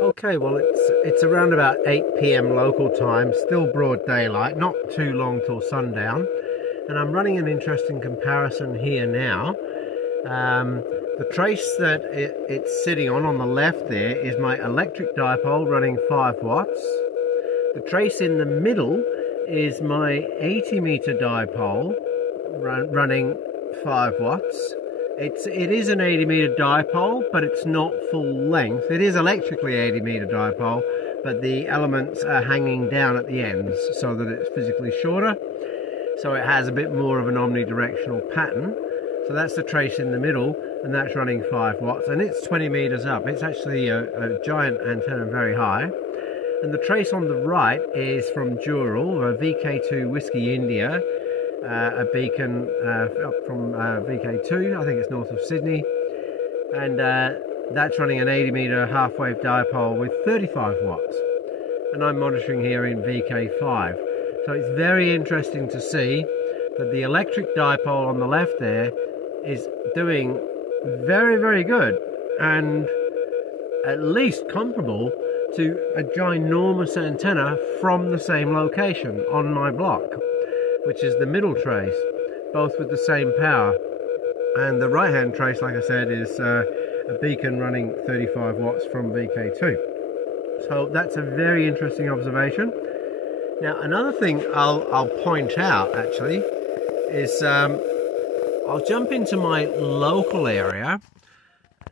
Okay, well it's around about 8 p.m. local time, still broad daylight, not too long till sundown, and I'm running an interesting comparison here now. The trace that it's sitting on the left there is my electric dipole running 5 watts. The trace in the middle is my 80 meter dipole running 5 watts. It is an 80 meter dipole, but it's not full length. It is electrically 80 meter dipole, but the elements are hanging down at the ends so that it's physically shorter. So it has a bit more of an omnidirectional pattern. So that's the trace in the middle, and that's running 5 watts, and it's 20 meters up. It's actually a giant antenna, very high. And the trace on the right is from Dural, a VK2 Whiskey India, a beacon up from VK2, I think it's north of Sydney, and that's running an 80 meter half-wave dipole with 35 watts, and I'm monitoring here in VK5. So it's very interesting to see that the electric dipole on the left there is doing very, very good, and at least comparable to a ginormous antenna from the same location on my block, which is the middle trace, both with the same power. And the right hand trace, like I said, is a beacon running 35 watts from VK2. So that's a very interesting observation. Now another thing I'll point out actually is I'll jump into my local area.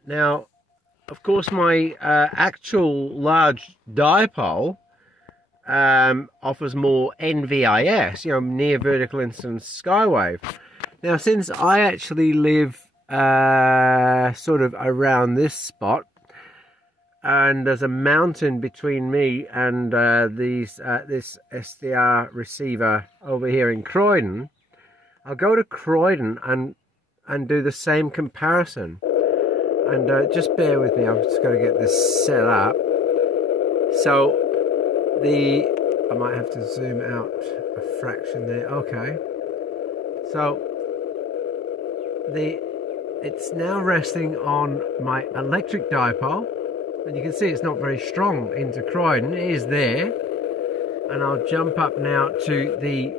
Now of course my actual large dipole offers more NVIS, you know, near vertical incidence skywave. Now, since I actually live sort of around this spot, and there's a mountain between me and this SDR receiver over here in Croydon, I'll go to Croydon and do the same comparison. And just bear with me, I've just got to get this set up. So I might have to zoom out a fraction there. Okay, so it's now resting on my electric dipole, and you can see it's not very strong into Croydon. It is there, and I'll jump up now to the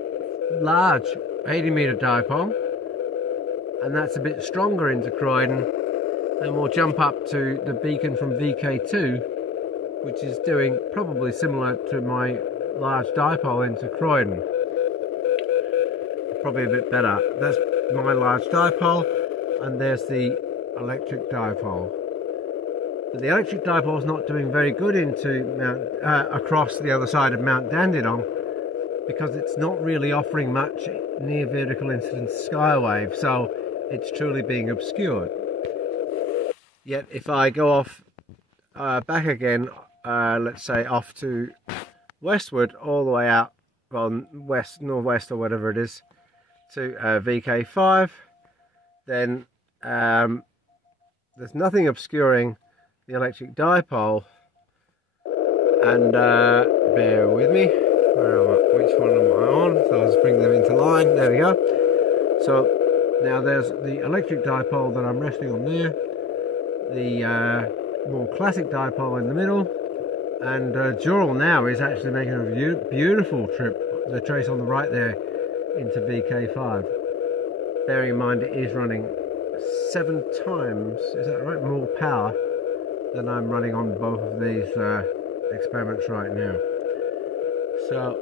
large 80 meter dipole, and that's a bit stronger into Croydon. Then we'll jump up to the beacon from VK2, which is doing probably similar to my large dipole into Croydon. Probably a bit better. That's my large dipole, and there's the electric dipole. But the electric dipole is not doing very good into across the other side of Mount Dandenong, because it's not really offering much near vertical incidence skywave, so it's truly being obscured. Yet if I go off back again, let's say off to westward, all the way out, well, northwest or whatever it is, to VK5, then there's nothing obscuring the electric dipole. And bear with me, which one am I on? So I'll just bring them into line. There we go. So now there's the electric dipole that I'm resting on there, the more classic dipole in the middle, and Dural now is actually making a beautiful trip, the trace on the right there, into VK5. Bearing in mind it is running 7 times, is that right, more power than I'm running on both of these experiments right now. So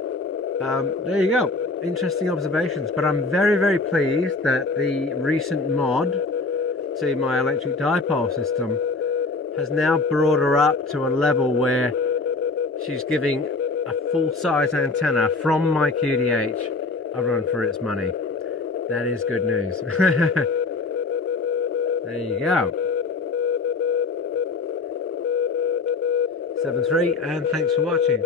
there you go, interesting observations. But I'm very, very pleased that the recent mod to my electric dipole system has now brought her up to a level where she's giving a full-size antenna from my QTH a run for its money. That is good news. There you go. 7-3, and thanks for watching.